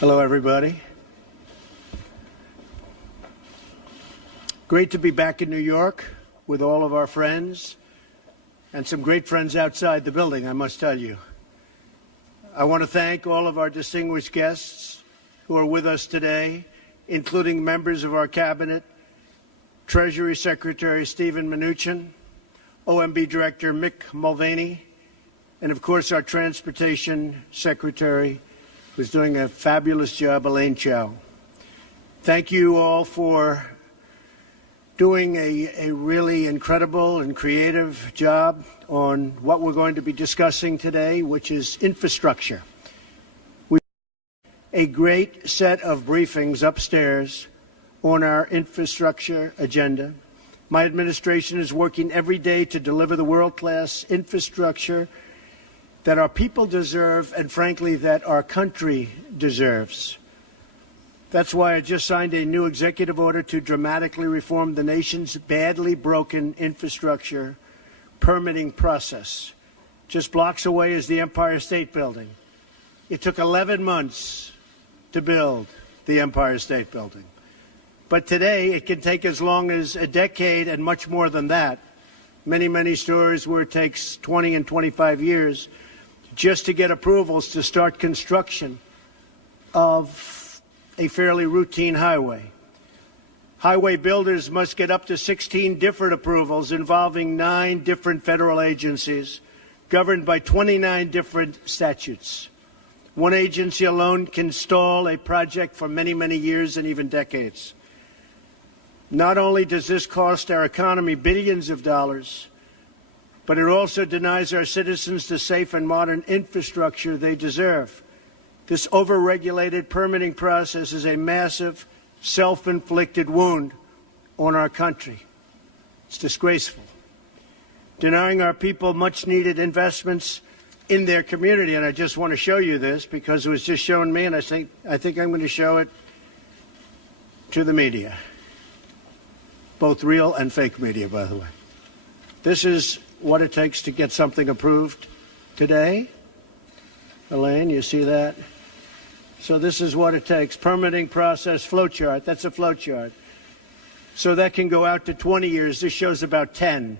Hello, everybody. Great to be back in New York with all of our friends and some great friends outside the building, I must tell you. I want to thank all of our distinguished guests who are with us today, including members of our cabinet, Treasury Secretary Steven Mnuchin, OMB Director Mick Mulvaney, and of course our Transportation Secretary, who's doing a fabulous job, Elaine Chao. Thank you all for doing a really incredible and creative job on what we're going to be discussing today, which is infrastructure. We have a great set of briefings upstairs on our infrastructure agenda. My administration is working every day to deliver the world-class infrastructure that our people deserve and, frankly, that our country deserves. That's why I just signed a new executive order to dramatically reform the nation's badly broken infrastructure permitting process. Just blocks away is the Empire State Building. It took 11 months to build the Empire State Building. But today it can take as long as a decade and much more than that. Many stories where it takes 20 and 25 years just to get approvals to start construction of a fairly routine highway. Highway builders must get up to 16 different approvals involving 9 different federal agencies governed by 29 different statutes. One agency alone can stall a project for many years and even decades. Not only does this cost our economy billions of dollars, but it also denies our citizens the safe and modern infrastructure they deserve. This over-regulated permitting process is a massive, self-inflicted wound on our country. It's disgraceful. Denying our people much-needed investments in their community, and I just want to show you this because it was just shown me, and I think I'm going to show it to the media, both real and fake media, by the way. This is what it takes to get something approved today. Elaine, you see that? So this is what it takes. Permitting process flowchart. That's a flowchart. So that can go out to 20 years. This shows about 10.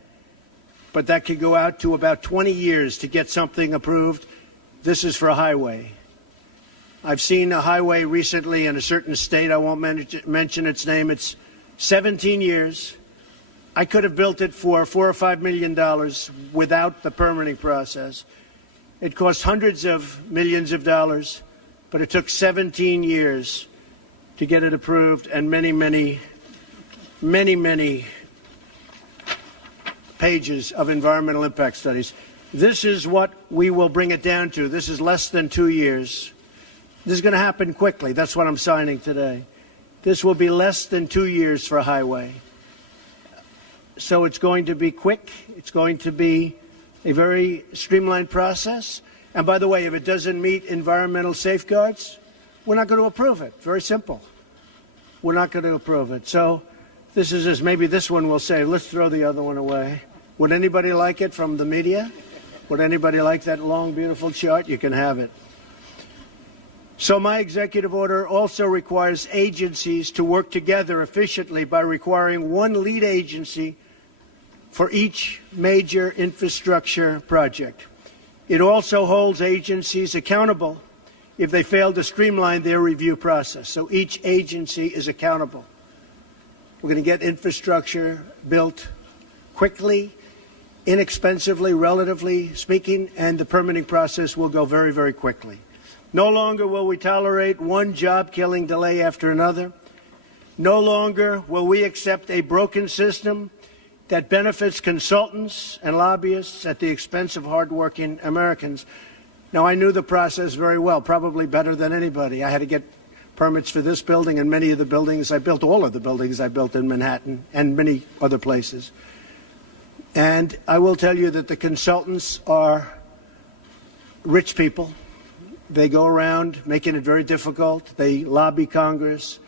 But that could go out to about 20 years to get something approved. This is for a highway. I've seen a highway recently in a certain state. I won't mention its name. It's 17 years. I could have built it for $4 or $5 million without the permitting process. It cost hundreds of millions of dollars, but it took 17 years to get it approved and many pages of environmental impact studies. This is what we will bring it down to. This is less than 2 years. This is going to happen quickly. That's what I'm signing today. This will be less than 2 years for a highway. So it's going to be quick. It's going to be a very streamlined process. And by the way, if it doesn't meet environmental safeguards, we're not going to approve it. Very simple. We're not going to approve it. So this is just, maybe this one will say, let's throw the other one away. Would anybody like it from the media? Would anybody like that long, beautiful chart? You can have it. So my executive order also requires agencies to work together efficiently by requiring one lead agency for each major infrastructure project. It also holds agencies accountable if they fail to streamline their review process. So each agency is accountable. We're going to get infrastructure built quickly, inexpensively, relatively speaking, and the permitting process will go very quickly. No longer will we tolerate one job-killing delay after another. No longer will we accept a broken system that benefits consultants and lobbyists at the expense of hardworking Americans. Now, I knew the process very well, probably better than anybody. I had to get permits for this building and many of the buildings. I built all of the buildings I built in Manhattan and many other places. And I will tell you that the consultants are rich people. They go around making it very difficult. They lobby Congress.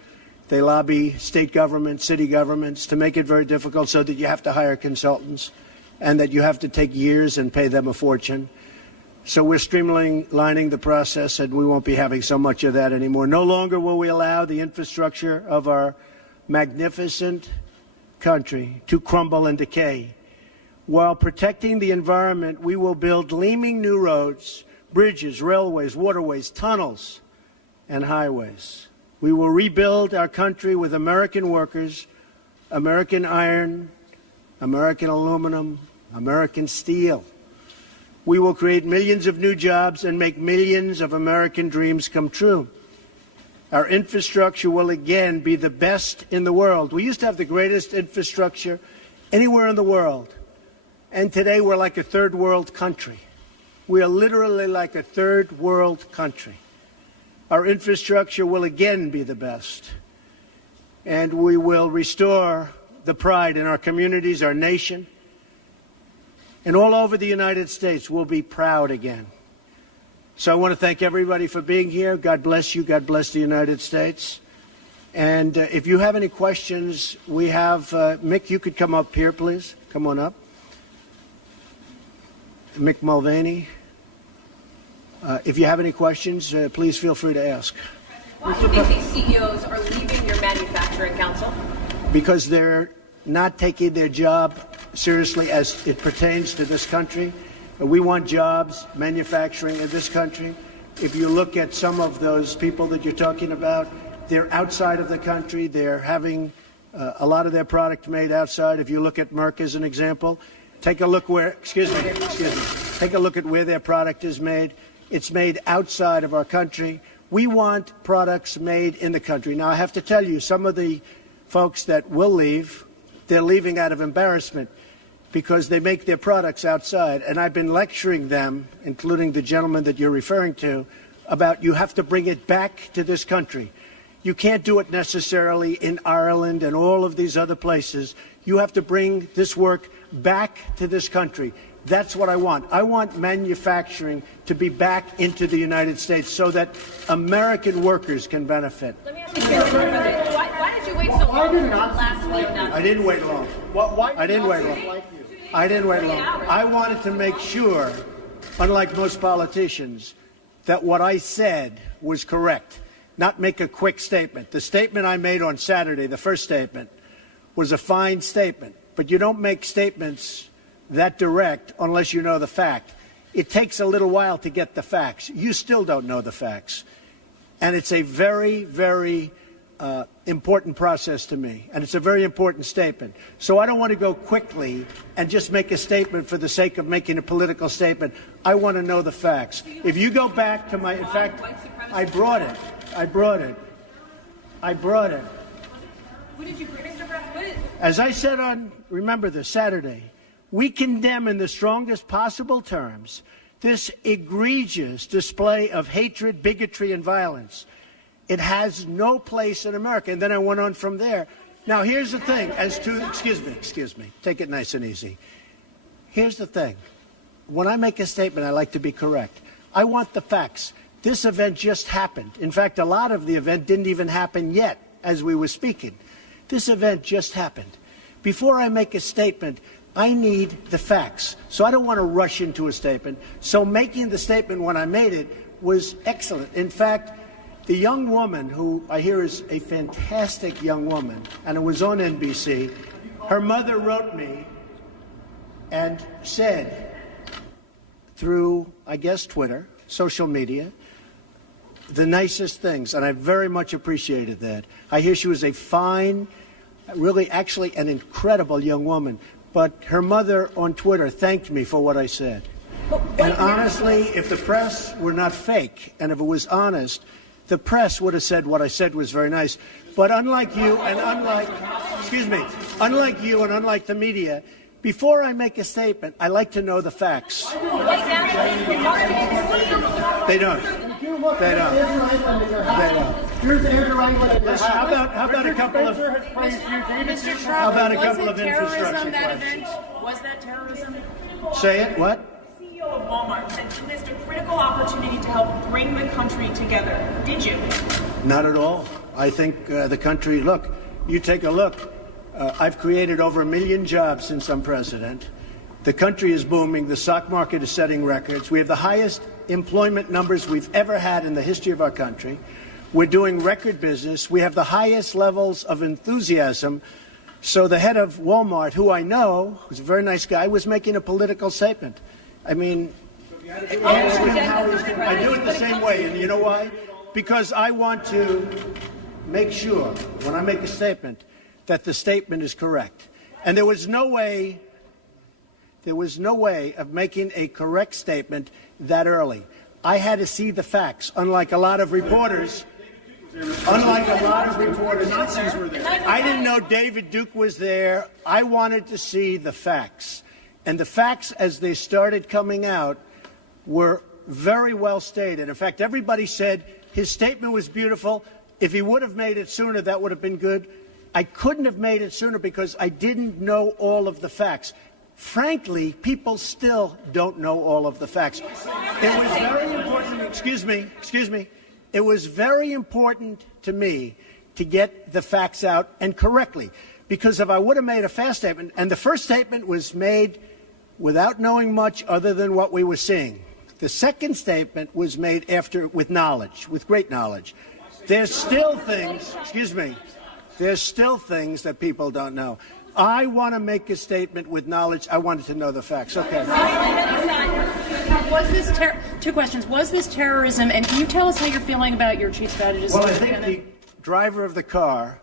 They lobby state governments, city governments to make it very difficult so that you have to hire consultants and that you have to take years and pay them a fortune. So we're streamlining the process, and we won't be having so much of that anymore. No longer will we allow the infrastructure of our magnificent country to crumble and decay. While protecting the environment, we will build gleaming new roads, bridges, railways, waterways, tunnels, and highways. We will rebuild our country with American workers, American iron, American aluminum, American steel. We will create millions of new jobs and make millions of American dreams come true. Our infrastructure will again be the best in the world. We used to have the greatest infrastructure anywhere in the world. And today we're like a third world country. We are literally like a third world country. Our infrastructure will again be the best. And we will restore the pride in our communities, our nation. And all over the United States, we'll be proud again. So I want to thank everybody for being here. God bless you. God bless the United States. And if you have any questions, we have, Mick, you could come up here, please. Come on up. Mick Mulvaney. If you have any questions, please feel free to ask. Why do you think these CEOs are leaving your manufacturing council? Because they're not taking their job seriously as it pertains to this country. We want jobs, manufacturing in this country. If you look at some of those people that you're talking about, they're outside of the country. They're having a lot of their product made outside. If you look at Merck as an example, take a look where, take a look at where their product is made. It's made outside of our country. We want products made in the country. Now, I have to tell you, some of the folks that will leave, they're leaving out of embarrassment because they make their products outside. And I've been lecturing them, including the gentleman that you're referring to, about you have to bring it back to this country. You can't do it necessarily in Ireland and all of these other places. You have to bring this work back to this country. That's what I want. I want manufacturing to be back into the United States so that American workers can benefit. Let me ask you, why did you wait so long until last week? I didn't wait long. I didn't wait long. I didn't wait long. I wanted to make sure, unlike most politicians, that what I said was correct, not make a quick statement. The statement I made on Saturday, the first statement, was a fine statement, but you don't make statements that direct unless you know the fact. It takes a little while to get the facts. You still don't know the facts. And it's a very, very important process to me, and it's a very important statement. So I don't want to go quickly and just make a statement for the sake of making a political statement. I want to know the facts. If you go back to my, in fact, I brought it. Who did you bring, Mr. President? As I said on, remember this, Saturday, we condemn in the strongest possible terms this egregious display of hatred, bigotry, and violence. It has no place in America. And then I went on from there. Now, here's the thing. As to, excuse me, take it nice and easy. Here's the thing. When I make a statement, I like to be correct. I want the facts. This event just happened. In fact, a lot of the event didn't even happen yet as we were speaking. This event just happened. Before I make a statement, I need the facts. So I don't want to rush into a statement. So making the statement when I made it was excellent. In fact, the young woman, who I hear is a fantastic young woman, and it was on NBC, her mother wrote me and said, through, I guess, Twitter, social media, the nicest things, and I very much appreciated that. I hear she was a fine, really actually an incredible young woman, but her mother on Twitter thanked me for what I said. And honestly, if the press were not fake, and if it was honest, the press would have said what I said was very nice. But unlike you and unlike the media, before I make a statement, I like to know the facts. They don't. How about a couple of infrastructure questions? Was that terrorism? Say it, what? CEO of Walmart said you missed a critical opportunity to help bring the country together. Did you? Not at all. I think the country, look, you take a look. I've created over 1 million jobs since I'm president. The country is booming. The stock market is setting records. We have the highest employment numbers we've ever had in the history of our country. We're doing record business. We have the highest levels of enthusiasm. So the head of Walmart, who I know, who's a very nice guy, was making a political statement. I mean, ask him how he's doing. I do it the same way, and you know why? Because I want to make sure, when I make a statement, that the statement is correct. And there was no way of making a correct statement that early. I had to see the facts, unlike a lot of reporters. Nazis were there. I didn't know David Duke was there. I wanted to see the facts. And the facts, as they started coming out, were very well stated. In fact, everybody said his statement was beautiful. If he would have made it sooner, that would have been good. I couldn't have made it sooner because I didn't know all of the facts. Frankly, people still don't know all of the facts. It was very important, excuse me. It was very important to me to get the facts out and correctly. Because if I would have made a fast statement, and the first statement was made without knowing much other than what we were seeing. The second statement was made after, with knowledge, with great knowledge. There's still things, there's still things that people don't know. I want to make a statement with knowledge. I wanted to know the facts. Okay. Two questions. Was this terrorism? And can you tell us how you're feeling about your chief strategist? Well, I think the driver of the car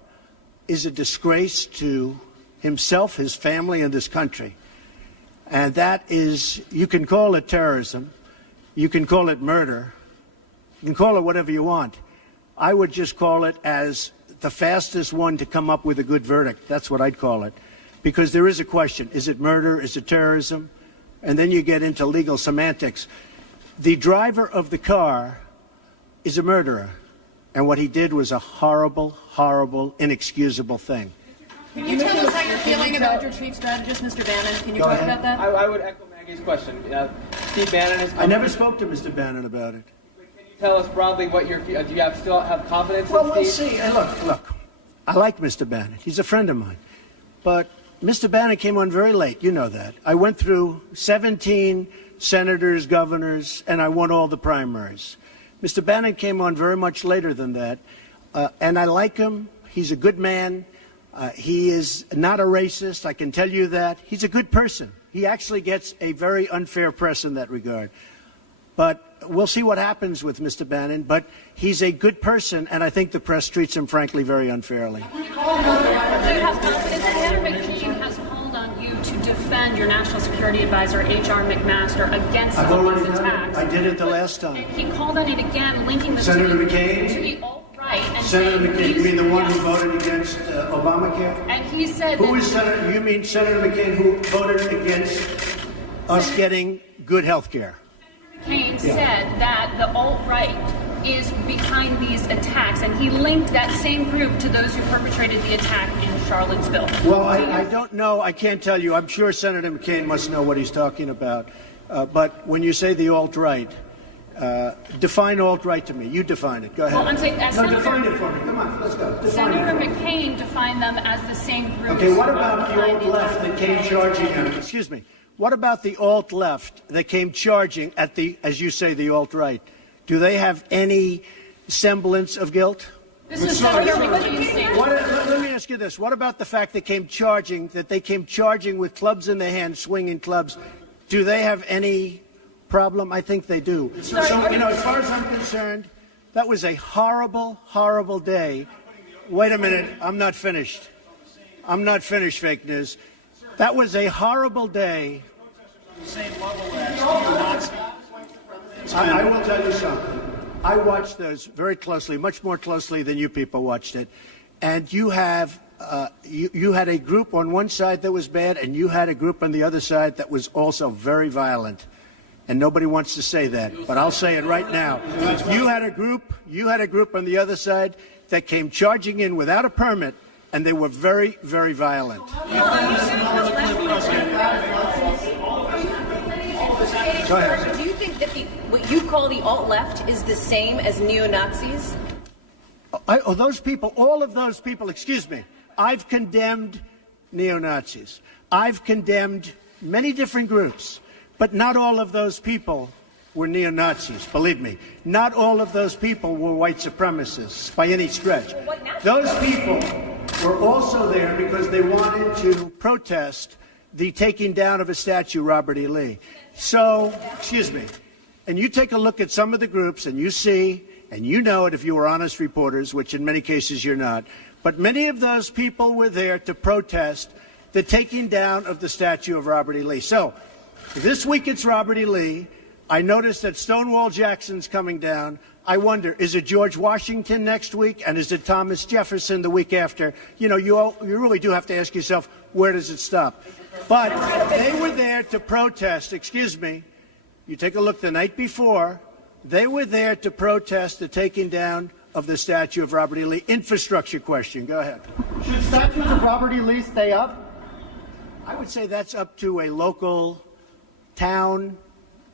is a disgrace to himself, his family, and this country. And that is, you can call it terrorism. You can call it murder. You can call it whatever you want. I would just call it as the fastest one to come up with a good verdict. That's what I'd call it. Because there is a question. Is it murder? Is it terrorism? And then you get into legal semantics. The driver of the car is a murderer. And what he did was a horrible, horrible, inexcusable thing. Can you tell us how you're feeling about your chief strategist, Mr. Bannon? Can you talk about that? I would echo Maggie's question. Steve Bannon is. I never spoke to Mr. Bannon about it. Can you tell us broadly what your? Do you still have confidence? Well, in we'll Steve? see. And look. I like Mr. Bannon. He's a friend of mine. But Mr. Bannon came on very late. You know that. I went through 17 senators, governors, and I won all the primaries. Mr. Bannon came on very much later than that. And I like him. He's a good man. He is not a racist. I can tell you that. He's a good person. He actually gets a very unfair press in that regard. But we'll see what happens with Mr. Bannon. But he's a good person, and I think the press treats him, frankly, very unfairly. Do you have confidence that Senator McCain has called on you to defend your National Security Advisor, H.R. McMaster, against I've Obama's already done attacks? it. I did it the last time. And he called on it again, linking the Senator to McCain? the alt-right. And Senator saying McCain, you mean the one who yes. voted against Obamacare? And he said Who that is Senator? You mean Senator McCain who voted against us getting good health care? McCain said that the alt-right is behind these attacks, and he linked that same group to those who perpetrated the attack in Charlottesville. Well, I don't know. I can't tell you. I'm sure Senator McCain must know what he's talking about. But when you say the alt-right, define alt-right to me. You define it. Go ahead. Well, I'm saying, define it for me. Come on, let's go. Define Senator it. McCain defined them as the same group. Okay, what about the alt-left that came charging at us? Excuse me. What about the alt-left that came charging at the, as you say, the alt-right? Do they have any semblance of guilt? This is Senator McCain's statement. Let me ask you this. What about the fact that they came charging with clubs in their hands, swinging clubs? Do they have any problem? I think they do. So, as far as I'm concerned, that was a horrible, horrible day. Wait a minute. I'm not finished. I'm not finished, fake news. That was a horrible day. I will tell you something. I watched those very closely, much more closely than you people watched it. And you have, you had a group on one side that was bad, and you had a group on the other side that was also very violent. And nobody wants to say that, but I'll say it right now. You had a group on the other side that came charging in without a permit, and they were very, very violent. Go ahead. Do you think that what you call the alt-left is the same as neo-Nazis? Those people, all of those people, excuse me, I've condemned neo-Nazis. I've condemned many different groups, but not all of those people were neo-Nazis, believe me. Not all of those people were white supremacists by any stretch. Those people were also there because they wanted to protest the taking down of a statue, Robert E. Lee. So, excuse me, and you take a look at some of the groups and you see, and you know it if you were honest reporters, which in many cases you're not, but many of those people were there to protest the taking down of the statue of Robert E. Lee. So, this week it's Robert E. Really. I noticed that Stonewall Jackson's coming down. I wonder, is it George Washington next week, and is it Thomas Jefferson the week after? You know, you really do have to ask yourself, where does it stop? But they were there to protest, excuse me, you take a look the night before, they were there to protest the taking down of the statue of Robert E. Lee. Infrastructure question, go ahead. Should statues of Robert E. Lee stay up? I would say that's up to a local town,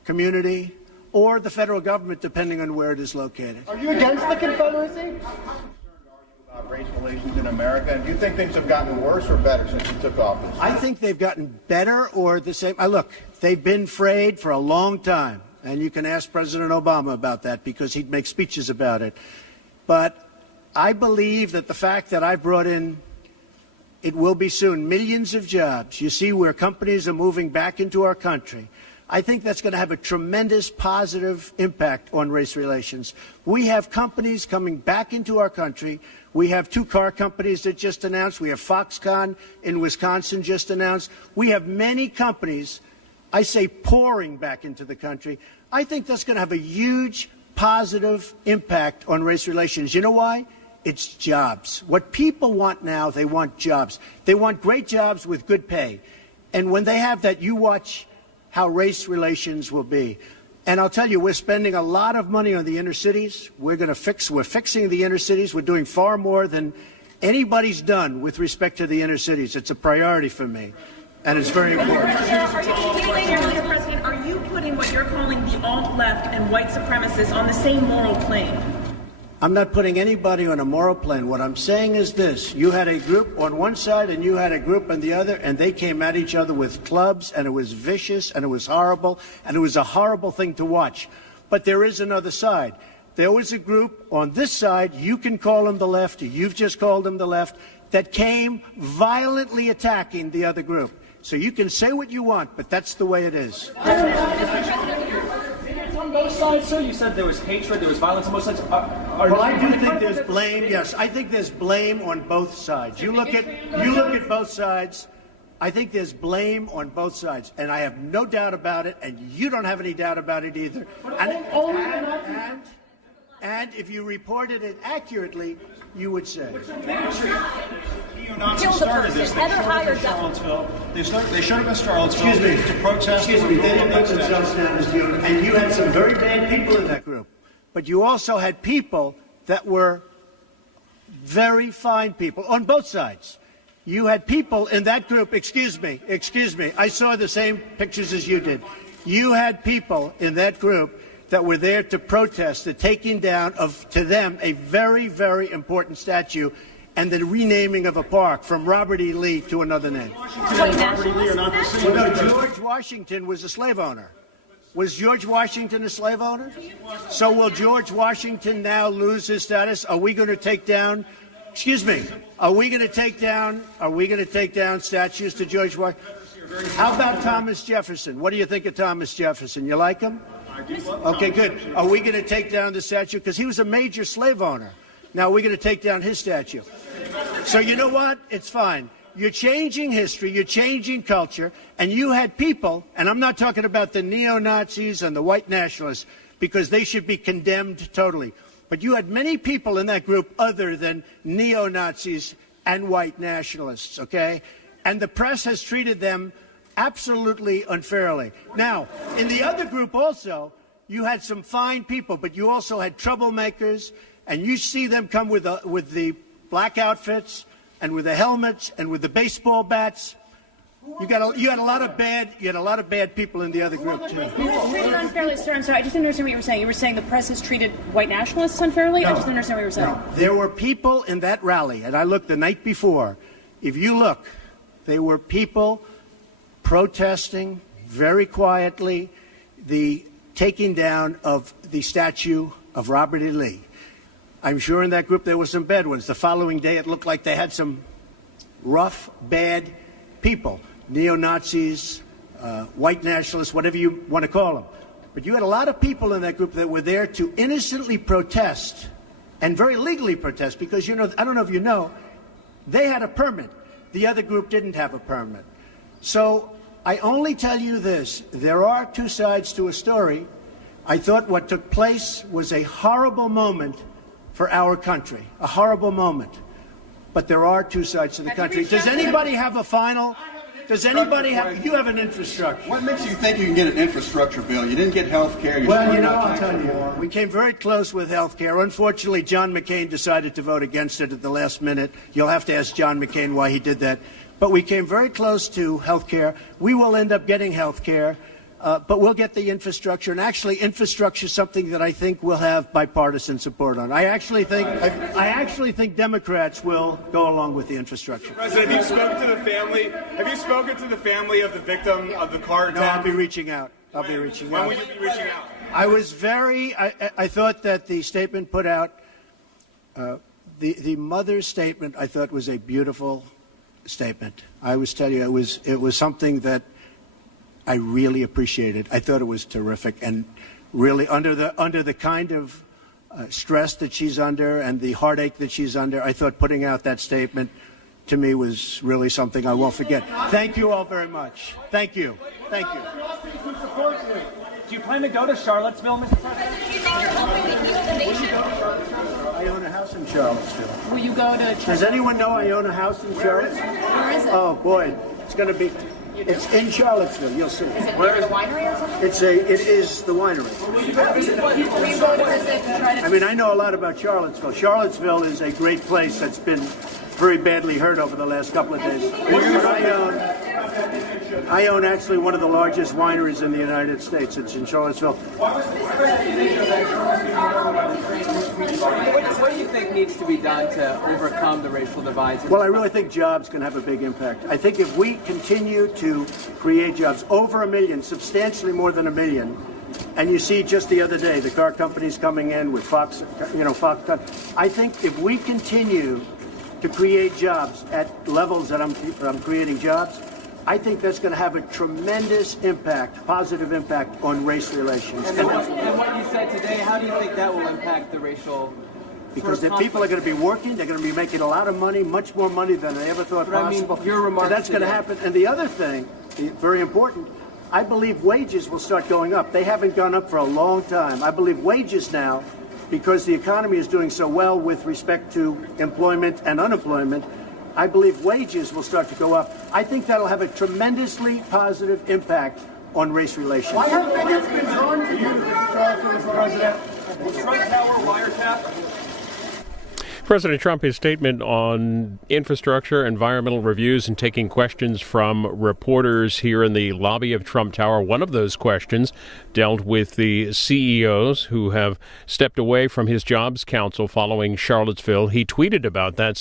community, or the federal government, depending on where it is located. Are you against the Confederacy? About race relations in America, and do you think things have gotten worse or better since you took office? I think they've gotten better or the same. Look, they've been frayed for a long time, and you can ask President Obama about that because he'd make speeches about it. But I believe that the fact that I brought in, it will be soon, millions of jobs. You see where companies are moving back into our country. I think that's going to have a tremendous positive impact on race relations. We have companies coming back into our country. We have 2 car companies that just announced. We have Foxconn in Wisconsin just announced. We have many companies, I say, pouring back into the country. I think that's going to have a huge positive impact on race relations. You know why? It's jobs. What people want now, they want jobs. They want great jobs with good pay. And when they have that, you watch how race relations will be. And I'll tell you, we're spending a lot of money on the inner cities. We're fixing the inner cities. We're doing far more than anybody's done with respect to the inner cities. It's a priority for me, and it's very important. Mr. President, are you putting what you're calling the alt-left and white supremacists on the same moral plane? I'm not putting anybody on a moral plane. What I'm saying is this. You had a group on one side and you had a group on the other, and they came at each other with clubs, and it was vicious, and it was horrible, and it was a horrible thing to watch. But there is another side. There was a group on this side, you can call them the left, you've just called them the left, that came violently attacking the other group. So you can say what you want, but that's the way it is. On both sides, sir? You said there was hatred, there was violence on both sides. Well, I do think there's blame. Yes, I think there's blame on both sides. You look at both sides. I think there's blame on both sides, and I have no doubt about it, and you don't have any doubt about it either. And if you reported it accurately, you would say. Neo-Nazis started this. They showed up in Charlottesville. They showed up in Charlottesville to protest. Excuse me. They didn't put themselves down as neo, and you had some very bad people in that group. But you also had people that were very fine people on both sides. You had people in that group. Excuse me. I saw the same pictures as you did. You had people in that group that were there to protest the taking down of, to them, a very, very important statue and the renaming of a park from Robert E. Lee to another name. Robert E. Lee are not the same. Well, no, George Washington was a slave owner. Was George Washington a slave owner? So will George Washington now lose his status? Are we going to take down, are we going to take down statues to George Washington? How about Thomas Jefferson? What do you think of Thomas Jefferson? You like him? Okay, good. Are we going to take down the statue? Because he was a major slave owner. Now, we're going to take down his statue. So you know what? It's fine. You're changing history, you're changing culture, and you had people, and I'm not talking about the neo-Nazis and the white nationalists, because they should be condemned totally. But you had many people in that group other than neo-Nazis and white nationalists, okay? And the press has treated them absolutely unfairly. Now, in the other group also, you had some fine people, but you also had troublemakers, and you see them come with the black outfits and with the helmets and with the baseball bats. You had a lot of bad people in the other group too. Who was treated unfairly, sir? I'm sorry, I just didn't understand what you were saying. You were saying the press has treated white nationalists unfairly? No, I just didn't understand what you were saying. No. There were people in that rally, and I looked the night before. If you look, there were people protesting very quietly the taking down of the statue of Robert E. Lee. I'm sure in that group there were some bad ones. The following day it looked like they had some rough, bad people, neo-Nazis, white nationalists, whatever you want to call them. But you had a lot of people in that group that were there to innocently protest and very legally protest because, you know, I don't know if you know, they had a permit. The other group didn't have a permit. So I only tell you this. There are two sides to a story. I thought what took place was a horrible moment for our country, a horrible moment. But there are two sides to the country. Does anybody have a final? Does anybody have? You have an infrastructure. What makes you think you can get an infrastructure bill? You didn't get health care. Well, you know, I'll tell you. We came very close with health care. Unfortunately, John McCain decided to vote against it at the last minute. You'll have to ask John McCain why he did that. But we came very close to health care. We will end up getting health care. But we'll get the infrastructure, and actually, infrastructure is something that I think we'll have bipartisan support on. I actually think Democrats will go along with the infrastructure. President, have you spoken to the family? Have you spoken to the family of the victim of the car attack? No, I'll be reaching out. When will you be reaching out? I was very. I thought that the statement put out, the mother's statement, I thought was a beautiful statement. I was telling you, it was something that I really appreciated. I thought it was terrific, and really under the kind of stress that she's under and the heartache that she's under, I thought putting out that statement to me was really something I won't forget. Thank you all very much. Thank you. Thank you. Do you plan to go to Charlottesville, Mr. President? You think you're helping to heal the nation? I own a house in Charlottesville. Will you go to? Does anyone know I own a house in Charlottesville? Where is it? Oh boy, it's going to be. It's in Charlottesville. You'll see. Is it near the winery or something? It is the winery. Will you go to visit to try to? I mean, I know a lot about Charlottesville. Charlottesville is a great place that's been very badly hurt over the last couple of days. I own actually one of the largest wineries in the United States. It's in Charlottesville. What do you think needs to be done to overcome the racial divides? Well, I really think jobs can have a big impact. I think if we continue to create jobs, over 1 million, substantially more than 1 million, and you see just the other day, the car companies coming in with Fox, Foxconn. I think if we continue to create jobs at levels that I'm creating jobs, I think that's going to have a tremendous impact, positive impact on race relations. And what you said today, how do you think that will impact the racial? Because the people are going to be working, they're going to be making a lot of money, much more money than they ever thought possible. Your remarks so that's going to happen. And the other thing, very important, I believe wages will start going up. They haven't gone up for a long time. I believe wages now, because the economy is doing so well with respect to employment and unemployment, I believe wages will start to go up. I think that'll have a tremendously positive impact on race relations. Why have it's been drawn to you, Mr. President? Was Trump Tower wiretap? President Trump, his statement on infrastructure, environmental reviews, and taking questions from reporters here in the lobby of Trump Tower. One of those questions dealt with the CEOs who have stepped away from his Jobs Council following Charlottesville. He tweeted about that.